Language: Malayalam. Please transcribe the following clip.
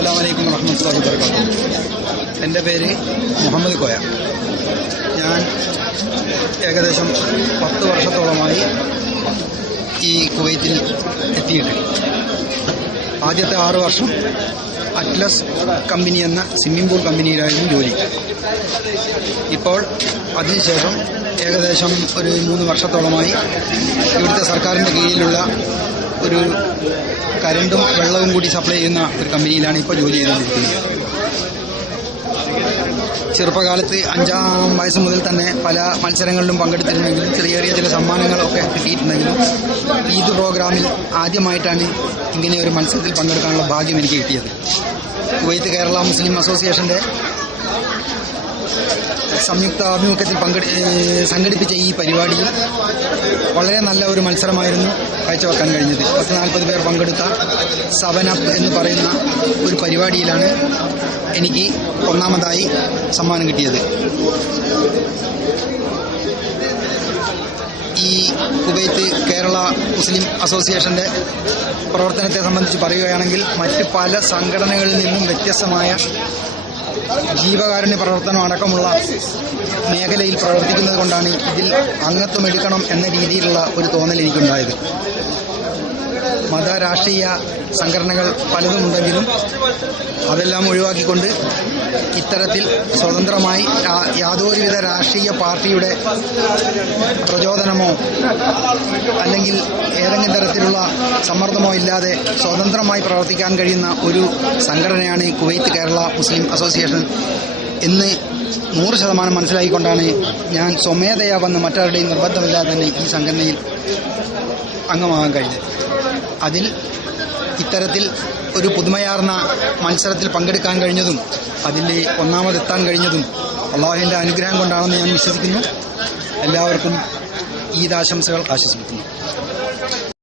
അസ്സലാമലൈക്കും വറഹ്മത്തുള്ളാഹി വബറകാതുഹു. എൻ്റെ പേര് മുഹമ്മദ് കോയ. ഞാൻ ഏകദേശം 10 വർഷത്തോളമായി ഈ കുവൈത്തിൽ എത്തിയിട്ട്. ആദ്യത്തെ 6 വർഷം അറ്റ്ലസ് കമ്പനി എന്ന സ്വിമ്മിംഗ് പൂൾ കമ്പനിയിലായിരുന്നു ജോലി. ഇപ്പോൾ അതിനുശേഷം ഏകദേശം ഒരു 3 വർഷത്തോളമായി ഇവിടുത്തെ സർക്കാരിൻ്റെ കീഴിലുള്ള ഒരു കരണ്ടും വെള്ളവും കൂടി സപ്ലൈ ചെയ്യുന്ന ഒരു കമ്പനിയിലാണ് ഇപ്പോൾ ജോലി ചെയ്തുകൊണ്ടിരിക്കുന്നത്. ചെറുപ്പകാലത്ത് 5-ാം വയസ്സ് മുതൽ തന്നെ പല മത്സരങ്ങളിലും പങ്കെടുത്തിരുന്നെങ്കിലും ചെറിയ ചെറിയ ചില സമ്മാനങ്ങളൊക്കെ കിട്ടിയിട്ടുണ്ടെങ്കിലും ഈദ് പ്രോഗ്രാമിൽ ആദ്യമായിട്ടാണ് ഇങ്ങനെ ഒരു മത്സരത്തിൽ പങ്കെടുക്കാനുള്ള ഭാഗ്യം എനിക്ക് കിട്ടിയത്. കുവൈത്ത് കേരള മുസ്ലിം അസോസിയേഷൻ്റെ സംയുക്ത ആഭിമുഖ്യത്തിൽ സംഘടിപ്പിച്ച ഈ പരിപാടിയിൽ വളരെ നല്ല ഒരു മത്സരമായിരുന്നു കാഴ്ചവെക്കാൻ കഴിഞ്ഞത്. 40 പേർ പങ്കെടുത്ത 7 അപ്പ് എന്ന് പറയുന്ന ഒരു പരിപാടിയിലാണ് എനിക്ക് ഒന്നാമതായി സമ്മാനം കിട്ടിയത്. ഈ കുവൈത്ത് കേരള മുസ്ലിം അസോസിയേഷൻ്റെ പ്രവർത്തനത്തെ സംബന്ധിച്ച് പറയുകയാണെങ്കിൽ മറ്റ് പല സംഘടനകളിൽ നിന്നും വ്യത്യസ്തമായ ജീവകാരുണ്യ പ്രവർത്തനം അടക്കമുള്ള മേഖലയിൽ പ്രവർത്തിക്കുന്നത് കൊണ്ടാണ് ഇതിൽ അംഗത്വം എടുക്കണം എന്ന രീതിയിലുള്ള ഒരു തോന്നൽ എനിക്കുണ്ടായത്. മത രാഷ്ട്രീയ സംഘടനകൾ പലതുമുണ്ടെങ്കിലും അതെല്ലാം ഒഴിവാക്കിക്കൊണ്ട് ഇത്തരത്തിൽ സ്വതന്ത്രമായി യാതൊരുവിധ രാഷ്ട്രീയ പാർട്ടിയുടെ പ്രചോദനമോ അല്ലെങ്കിൽ ഏതെങ്കിലും തരത്തിലുള്ള സമ്മർദ്ദമോ ഇല്ലാതെ സ്വതന്ത്രമായി പ്രവർത്തിക്കാൻ കഴിയുന്ന ഒരു സംഘടനയാണ് കുവൈത്ത് കേരള മുസ്ലിം അസോസിയേഷൻ എന്ന് 100% മനസ്സിലാക്കിക്കൊണ്ടാണ് ഞാൻ സ്വമേധയാ വന്ന് മറ്റാരുടെയും നിർബന്ധമില്ലാതെ തന്നെ ഈ സംഘടനയിൽ അംഗമാകാൻ കഴിഞ്ഞത്. അതിൽ ഇത്തരത്തിൽ ഒരു പുതുമയാർന്ന മത്സരത്തിൽ പങ്കെടുക്കാൻ കഴിഞ്ഞതും അതിൽ ഒന്നാമതെത്താൻ കഴിഞ്ഞതും അള്ളാഹുവിൻ്റെ അനുഗ്രഹം കൊണ്ടാണെന്ന് ഞാൻ വിശ്വസിക്കുന്നു. എല്ലാവർക്കും ഈദ് ആശംസകൾ ആശംസിക്കുന്നു.